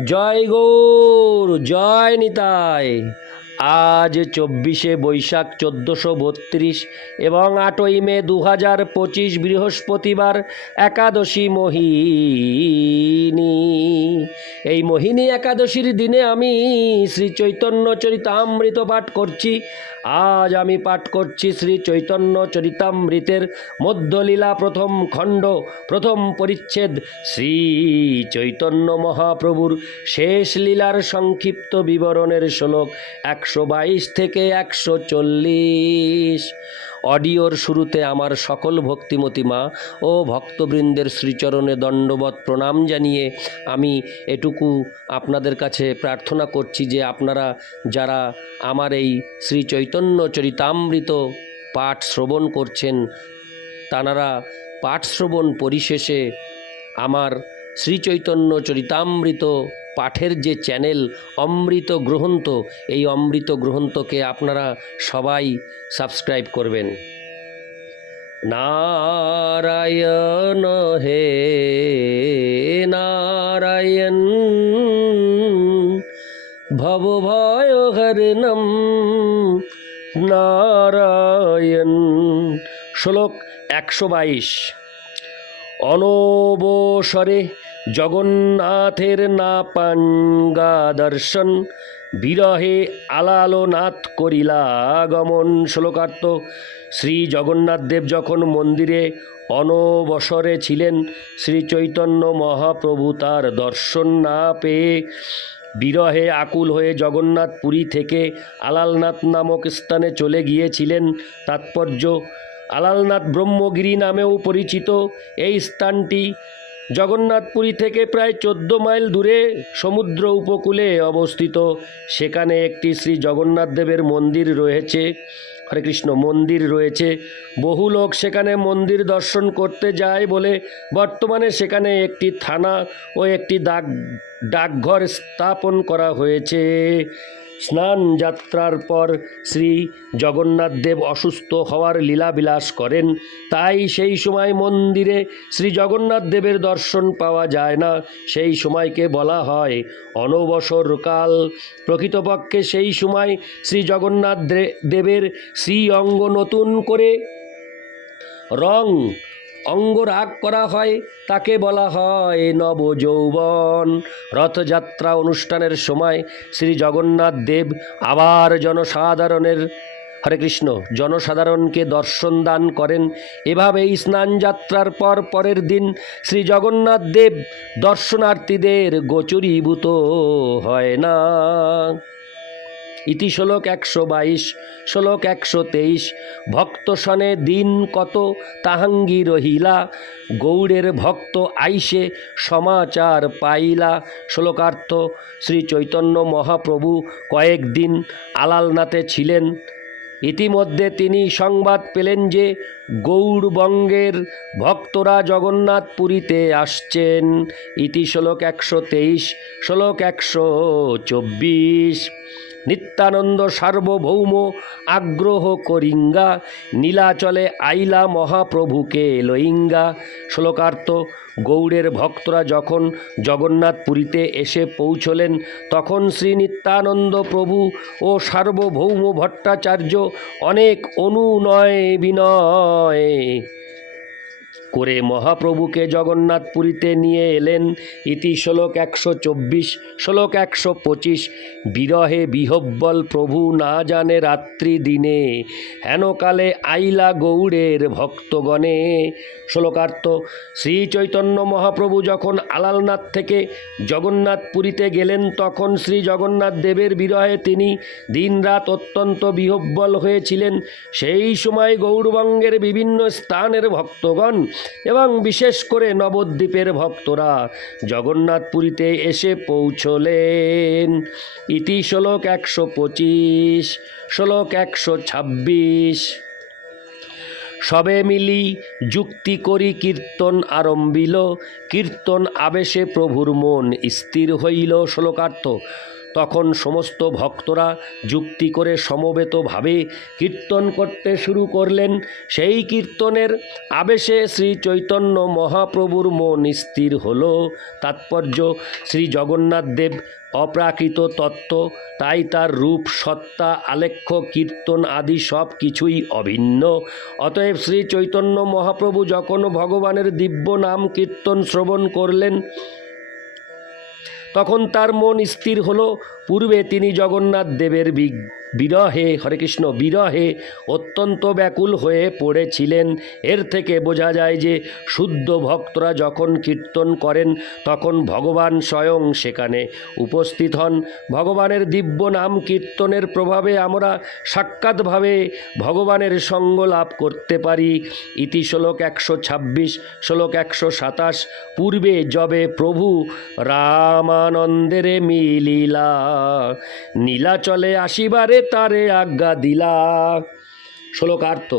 জয় গৌর জয় নিতাই। আজ চব্বিশে বৈশাখ চোদ্দোশো বত্রিশ এবং আটই মে দু হাজার পঁচিশ বৃহস্পতিবার একাদশী মোহিনী। এই মোহিনী একাদশীর দিনে আমি শ্রী চৈতন্য চরিতামৃত পাঠ করছি। আজ আমি পাঠ করছি শ্রী চৈতন্য চরিতামৃতের মধ্যলীলা প্রথম খণ্ড, প্রথম পরিচ্ছেদ শ্রী চৈতন্য মহাপ্রভুর শেষ লীলার সংক্ষিপ্ত বিবরণের শ্লোক একশো বাইশ থেকে একশো চল্লিশ। অডিওর শুরুতে আমার সকল ভক্তিমতী মা ও ভক্তবৃন্দের শ্রীচরণে দণ্ডবত প্রণাম জানিয়ে আমি এটুকু আপনাদের কাছে প্রার্থনা করছি যে আপনারা যারা আমার এই শ্রী চৈতন্য চরিতামৃত পাঠ শ্রবণ করছেন, তানারা পাঠ শ্রবণ পরিশেষে আমার শ্রীচৈতন্য চরিতামৃত পাঠের যে চ্যানেল অমৃত গ্রহন্ত, এই অমৃত গ্রহন্তকে আপনারা সবাই সাবস্ক্রাইব করবেন। নারায়ণ হে নারায়ণ, ভব ভয় হরণম, নারায়ণ। শ্লোক একশো বাইশ। অনবসরে জগন্নাথের না পাঙ্গা দর্শন, বিরহে আলালোনাথ করিলা গমন শ্লোকার্থ, শ্রী জগন্নাথ দেব যখন মন্দিরে অনবসরে ছিলেন, শ্রী চৈতন্য মহাপ্রভু তার দর্শন না পেয়ে বিরহে আকুল হয়ে জগন্নাথ পুরী থেকে আলালনাথ নামক স্থানে চলে গিয়েছিলেন। তাৎপর্য আলালনাথ ব্রহ্মগিরি নামেও পরিচিত। এই স্থানটি জগন্নাথপুরী থেকে প্রায় চোদ্দ মাইল দূরে সমুদ্র উপকূলে অবস্থিত। সেখানে একটি শ্রী জগন্নাথ দেবের মন্দির রয়েছে, হরে কৃষ্ণ মন্দির রয়েছে। বহু লোক সেখানে মন্দির দর্শন করতে যায় বলে বর্তমানে সেখানে একটি থানা ও একটি ডাক ডাকঘর স্থাপন করা হয়েছে। স্নান যাত্রার পর শ্রী জগন্নাথ দেব অসুস্থ হওয়ার লীলাবিলাস করেন। তাই সেই সময় মন্দিরে শ্রী জগন্নাথ দেবের দর্শন পাওয়া যায় না। সেই সময়কে বলা হয় অনবসরকাল। প্রকৃতপক্ষে সেই সময় শ্রী জগন্নাথ দেবের শ্রী অঙ্গ নতুন করে রং অঙ্গরাগ করা হয়, তাকে বলা হয় নবযৌবন। রথযাত্রা অনুষ্ঠানের সময় শ্রী জগন্নাথ দেব আবার জনসাধারণের, হরে কৃষ্ণ, জনসাধারণকে দর্শন দান করেন। এভাবেই স্নান যাত্রার পর পরের দিন শ্রী জগন্নাথ দেব দর্শনার্থীদের গোচরীভূত হয় না। ইতি শ্লোক একশো বাইশ, শ্লোক একশো তেইশ, ভক্ত সনে দিন কত তাহাঙ্গি রহিলা, গৌড়ের ভক্ত আইসে সমাচার পাইলা। শ্লোকার্থ শ্রী চৈতন্য মহাপ্রভু কয়েকদিন আলালনাথে ছিলেন। ইতিমধ্যে তিনি সংবাদ পেলেন যে গৌড়বঙ্গের ভক্তরা জগন্নাথ পুরীতে আসছেন। ইতি শ্লোক একশো তেইশ, শ্লোক একশো চব্বিশ। নিত্যানন্দ সার্বভৌম আগ্রহ করিঙ্গা, নীলাচলে আইলা মহাপ্রভুকে লইঙ্গা। শ্লোকার্থ, গৌড়ের ভক্তরা যখন জগন্নাথ পুরীতে এসে পৌঁছলেন, তখন শ্রী নিত্যানন্দ প্রভু ও সার্বভৌম ভট্টাচার্য অনেক অনুনয় বিনয় Bye. করে মহাপ্রভুকে জগন্নাথ পুরীতে নিয়ে এলেন ইতি শ্লোক একশো চব্বিশ, শ্লোক একশো পঁচিশ। বিরহে বিহব্বল প্রভু না জানে রাত্রি দিনে হেনকালে আইলা গৌড়ের ভক্তগণে। শ্লোকার্থ শ্রী চৈতন্য মহাপ্রভু যখন আলালনাথ থেকে জগন্নাথ পুরীতে গেলেন, তখন শ্রী জগন্নাথ দেবের বিরহে তিনি দিনরাত অত্যন্ত বিহব্বল হয়েছিলেন। সেই সময় গৌরবঙ্গের বিভিন্ন স্থানের ভক্তগণ এবং বিশেষ করে নবদ্বীপের ভক্তরা জগন্নাথ পুরীতে এসে পৌঁছলেন। ইতি শ্লোক একশো পঁচিশ, শ্লোক একশো ছাব্বিশ। সবে মিলি যুক্তি করি কীর্তন আরম্ভিল, কীর্তন আবেশে প্রভুর মন স্থির হইল। শ্লোকার্থ তখন সমস্ত ভক্তরা যুক্তি করে সমবেতভাবে কীর্তন করতে শুরু করলেন। সেই কীর্তনের আবেশে শ্রী চৈতন্য মহাপ্রভুর মন স্থির হল। তাৎপর্য, শ্রী জগন্নাথ দেব অপ্রাকৃত তত্ত্ব, তাই তার রূপ, সত্তা, আলেখ্য, কীর্তন আদি সব কিছুই অভিন্ন। অতএব শ্রী চৈতন্য মহাপ্রভু যখন ভগবানের দিব্য নাম কীর্তন শ্রবণ করলেন তখন তার মন স্থির হল। পূর্বে তিনি জগন্নাথ দেবের বি- বিরহে, হরে কৃষ্ণ, বিরহে অত্যন্ত ব্যাকুল হয়ে পড়েছিলেন। এর থেকে বোঝা যায় যে শুদ্ধ ভক্তরা যখন কীর্তন করেন, তখন ভগবান স্বয়ং সেখানে উপস্থিত হন। ভগবানের দিব্য নাম কীর্তনের প্রভাবে আমরা সাক্ষাৎভাবে ভগবানের সঙ্গ লাভ করতে পারি। ইতি শ্লোক একশো ছাব্বিশ, শ্লোক একশো সাতাশ, পূর্বে যবে প্রভু রামানন্দের মিলিলা, নীলাচলে আসিবারে তারে আজ্ঞা দিলা। শ্লোকার্থ,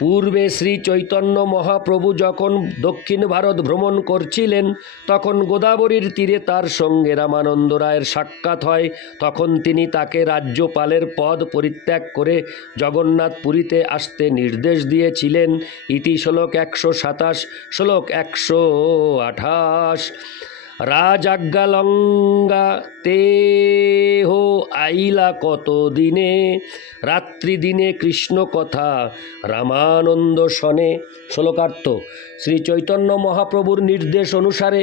পূর্বে শ্রী চৈতন্য মহাপ্রভু যখন দক্ষিণ ভারত ভ্রমণ করছিলেন, তখন গোদাবরীর তীরে তার সঙ্গে রামানন্দ রায়ের সাক্ষাৎ হয়। তখন তিনি তাকে রাজ্যপালের পদ পরিত্যাগ করে জগন্নাথ পুরীতে আসতে নির্দেশ দিয়েছিলেন। ইতি শ্লোক একশো সাতাশ, শ্লোক একশো আঠাশ। রাজাজ্ঞালঙ্গা তে হো আইলা কত দিনে রাত্রি দিনে কৃষ্ণ কথা রামানন্দ শনে। শ্লোকার্থ শ্রী চৈতন্য মহাপ্রভুর নির্দেশ অনুসারে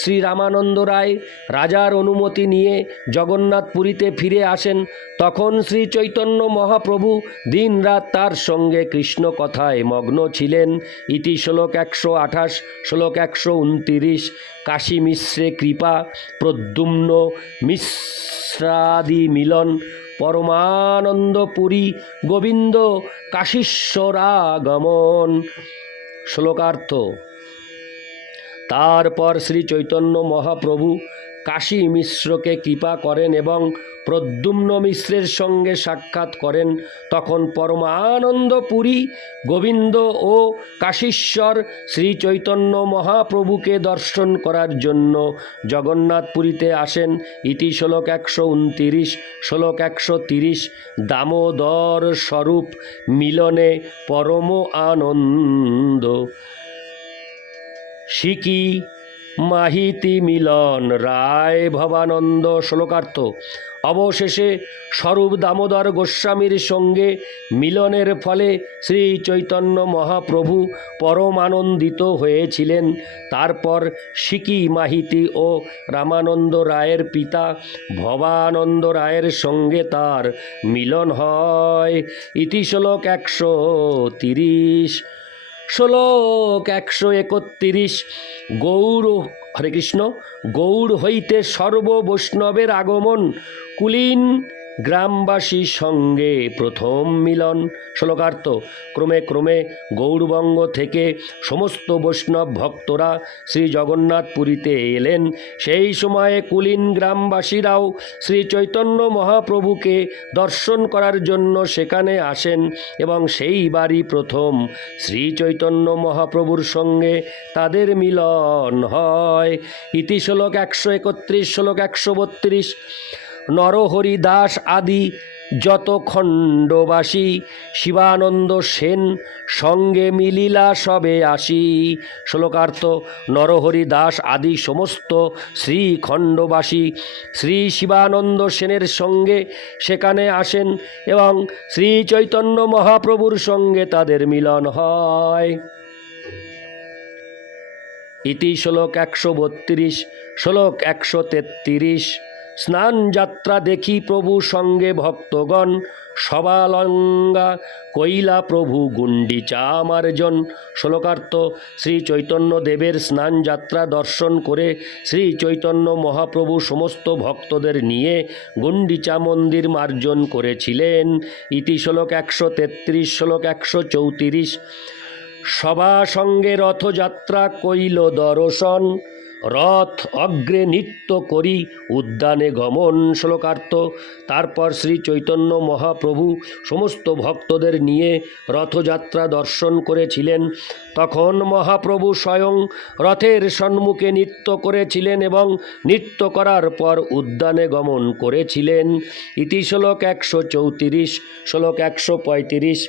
শ্রী রামানন্দ রায় রাজার অনুমতি নিয়ে জগন্নাথ পুরীতে ফিরে আসেন। তখন শ্রী চৈতন্য মহাপ্রভু দিনরাত তার সঙ্গে কৃষ্ণ কথায় মগ্ন ছিলেন। ইতি শ্লোক একশো আঠাশ, শ্লোক একশো উনতিরিশ, কাশী মিশ্রে কৃপা, প্রদ্যুম্ন মিশ্রাদি মিলন, পরমানন্দ পুরী গোবিন্দ কাশীশ্বরাগমন। শ্লোকার্থ। তারপর শ্রী চৈতন্য মহাপ্রভু কাশী মিশ্রকে কৃপা করেন এবং প্রদ্যুম্ন মিশ্রের সঙ্গে সাক্ষাৎ করেন। তখন পরমানন্দ পুরী গোবিন্দ ও কাশীশ্বর শ্রী চৈতন্য মহাপ্রভুকে দর্শন করার জন্য জগন্নাথ পুরীতে আসেন। ইতি শ্লোক একশো উনতিরিশ, শ্লোক একশো তিরিশ, দামোদর স্বরূপ মিলনে পরম আনন্দ। শিকি মাহিতি মিলন রায় ভবানন্দ শ্লোকার্থ। অবশেষে স্বরূপ দামোদর গোস্বামীর সঙ্গে মিলনের ফলে শ্রী চৈতন্য মহাপ্রভু পরমানন্দিত হয়েছিলেন। তারপর সিকি মাহিতি ও রামানন্দ রায়ের পিতা ভবানন্দ রায়ের সঙ্গে তার মিলন হয়। ইতি শ্লোক একশো তিরিশ। শ্লোক একশো একত্রিশ। গৌর হরে কৃষ্ণ গৌর হইতে সর্ববৈষ্ণবের আগমন। কুলীন গ্রামবাসী সঙ্গে প্রথম মিলন। শ্লোকার্থ, ক্রমে ক্রমে গৌরবঙ্গ থেকে সমস্ত বৈষ্ণব ভক্তরা শ্রী জগন্নাথ পুরীতে এলেন। সেই সময়ে কুলীন গ্রামবাসীরাও শ্রী চৈতন্য মহাপ্রভুকে দর্শন করার জন্য সেখানে আসেন এবং সেই বাড়ি প্রথম শ্রী চৈতন্য মহাপ্রভুর সঙ্গে তাদের মিলন হয়। ইতি শ্লোক একশো একত্রিশ, শ্লোক একশো বত্রিশ। নরহরি দাস আদি যত খণ্ডবাসী, শিবানন্দ সেন সঙ্গে মিলিলা সবে আসি। শ্লোকার্থ, নরহরি দাস আদি সমস্ত শ্রীখণ্ডবাসী, শ্রী শিবানন্দ সেনের সঙ্গে সেখানে আসেন এবং শ্রী চৈতন্য মহাপ্রভুর সঙ্গে তাদের মিলন হয়। ইতি শ্লোক একশো বত্রিশ, শ্লোক একশো তেত্রিশ। স্নান যাত্রা দেখি প্রভু সঙ্গে ভক্তগণ। সবালঙ্গা কৈলা প্রভু গুন্ডিচা মার্জন। শ্লোকার্থ শ্রী চৈতন্য দেবের স্নান যাত্রা দর্শন করে শ্রী চৈতন্য মহাপ্রভু সমস্ত ভক্তদের নিয়ে গুন্ডিচা মন্দির মার্জন করেছিলেন। ইতি শ্লোক একশো তেত্রিশ, শ্লোক একশো চৌত্রিশ। সভা সঙ্গে রথযাত্রা কইল দর্শন। রথ অগ্রে নৃত্য করি উদ্যানে গমন শ্লোকার্থ। তারপর শ্রী চৈতন্য মহাপ্রভু সমস্ত ভক্তদের নিয়ে রথযাত্রা দর্শন করেছিলেন। তখন মহাপ্রভু স্বয়ং রথের সম্মুখে নৃত্য করেছিলেন এবং নৃত্য করার পর উদ্যানে গমন করেছিলেন। ইতি শ্লোক একশো চৌত্রিশ, শ্লোক একশো পঁয়ত্রিশ।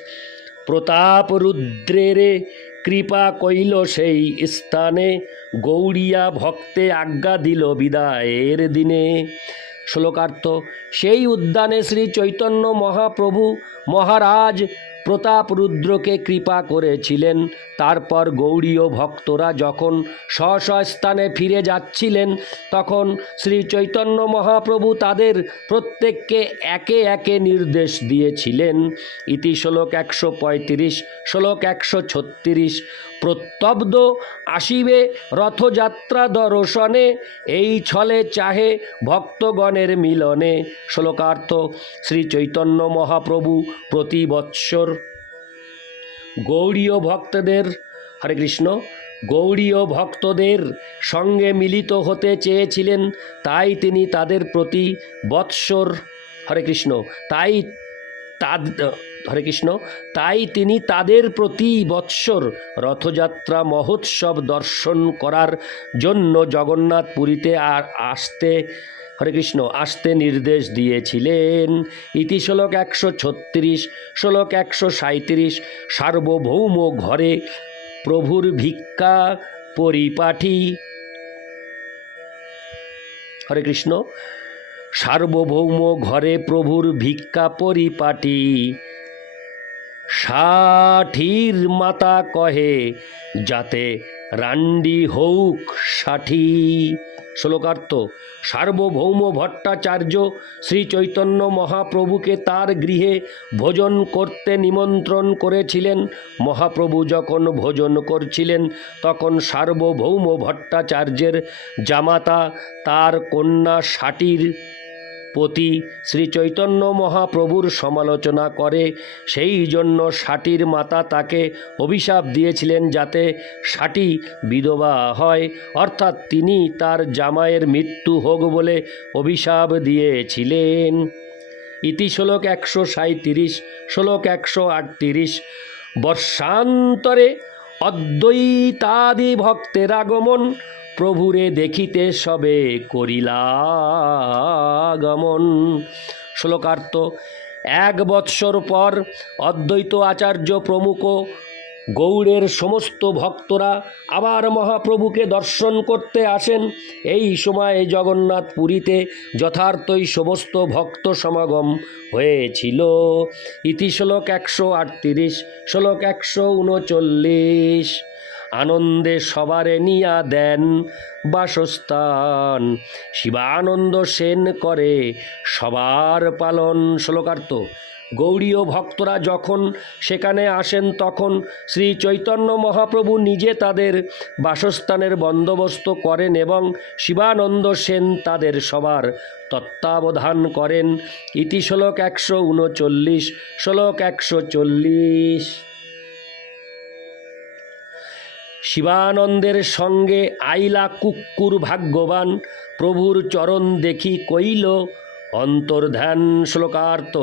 প্রতাপ রুদ্রেরে কৃপা কইল সেই স্থানে গৌড়িয়া ভক্তে আজ্ঞা দিল বিদায়ের দিনে। শ্লোকার্থ, সেই উদ্যানে শ্রী চৈতন্য মহাপ্রভু মহারাজ প্রতাপ রুদ্রকে কৃপা করেছিলেন। তারপর গৌড়ীয় ভক্তরা যখন স্ব স্থানে ফিরে যাচ্ছিলেন, তখন শ্রী চৈতন্য মহাপ্রভু তাদের প্রত্যেককে একে একে নির্দেশ দিয়েছিলেন। ইতি শ্লোক একশো পঁয়ত্রিশ, শ্লোক একশো ছত্রিশ প্রত্যব্দ আসিবে রথযাত্রা দর্শনে, এই ছলে চাহে ভক্তগণের মিলনে। শ্লোকার্থ, শ্রী চৈতন্য মহাপ্রভু প্রতি বৎসর। গৌড়ীয় ভক্তদের, হরে কৃষ্ণ, গৌড়ীয় ভক্তদের সঙ্গে মিলিত হতে চেয়েছিলেন, তাই তিনি তাদের প্রতি বৎসর। হরে কৃষ্ণ, তাই তাদ হরে কৃষ্ণ। তাই তিনি তাদের প্রতি বৎসর রথযাত্রা, মহোৎসব দর্শন করার জন্য জগন্নাথ পুরীতে আর আসতে, হরে কৃষ্ণ, আসতে নির্দেশ দিয়েছিলেন। ইতি শ্লোক একশো ছত্রিশ, শ্লোক একশো সাঁত্রিশ সার্বভৌম ঘরে প্রভুর ভিক্ষা পরিপাঠী। হরে কৃষ্ণ, সার্বভৌম ঘরে প্রভুর ভিক্ষা পরিপাটি ষাঠির মাতা কহে, যাতে রান্ডি হৌক ষাঠি। শ্লোকার্থ, সার্বভৌম ভট্টাচার্য শ্রী চৈতন্য মহাপ্রভুকে তার গৃহে ভোজন করতে নিমন্ত্রণ করেছিলেন। মহাপ্রভু যখন ভোজন করছিলেন, তখন সার্বভৌম ভট্টাচার্যের জামাতা তার কন্যা ষাটির প্রতি শ্রী চৈতন্য মহাপ্রভুর সমালোচনা করে, সেই জন্য ষাটির মাতা তাকে অভিশাপ দিয়েছিলেন যাতে ষাটি বিধবা হয়। অর্থাৎ তিনি তার জামাইয়ের মৃত্যু হোক বলে অভিশাপ দিয়েছিলেন। ইতি শ্লোক একশো সাঁত্রিশ শ্লোক একশো আটত্রিশ। বর্ষান্তরে অদ্বৈতাদি ভক্তের আগমন প্রভুরে দেখিতে সবে করিলাগমন। শ্লোকার্থ এক বৎসর পর অদ্বৈত আচার্য প্রমুখ গৌড়ের সমস্ত ভক্তরা আবার মহাপ্রভুকে দর্শন করতে আসেন। এই সময়ে জগন্নাথ পুরীতে যথার্থই সমস্ত ভক্ত সমাগম হয়েছিল। ইতি শ্লোক একশো আটত্রিশ, শ্লোক একশো উনচল্লিশ। আনন্দে সবারে নিয়া দেন বাসস্থান। শিবানন্দ সেন করে সবার পালন। শ্লোকার্থ গৌড়ীয় ভক্তরা যখন সেখানে আসেন তখন শ্রী চৈতন্য মহাপ্রভু নিজে তাদের বাসস্থানের বন্দোবস্ত করেন এবং শিবানন্দ সেন তাদের সবার তত্ত্বাবধান করেন। ইতি শ্লোক একশো উনচল্লিশ, শ্লোক একশো চল্লিশ। শিবানন্দের সঙ্গে আইলা কুক্কুর ভাগ্যবান, প্রভুর চরণ দেখি কইল, অন্তর্ধ্যান শ্লোকার্থ।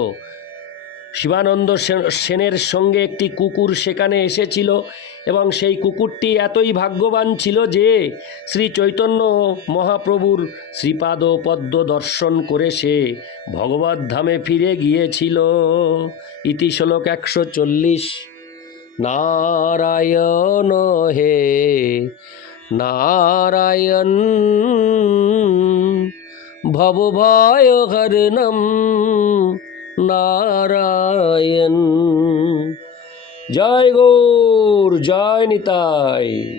শিবানন্দ সেনের সঙ্গে একটি কুকুর সেখানে এসেছিল এবং সেই কুকুরটি এতই ভাগ্যবান ছিল যে শ্রী চৈতন্য মহাপ্রভুর শ্রীপাদ পদ্ম দর্শন করে সে ভগবত ধামে ফিরে গিয়েছিল। ইতি শ্লোক একশো চল্লিশ। নারায়ণ হে নারায়ণ ভবভয় হরণম নারায়ণ। জয় গৌর জয় নিতাই।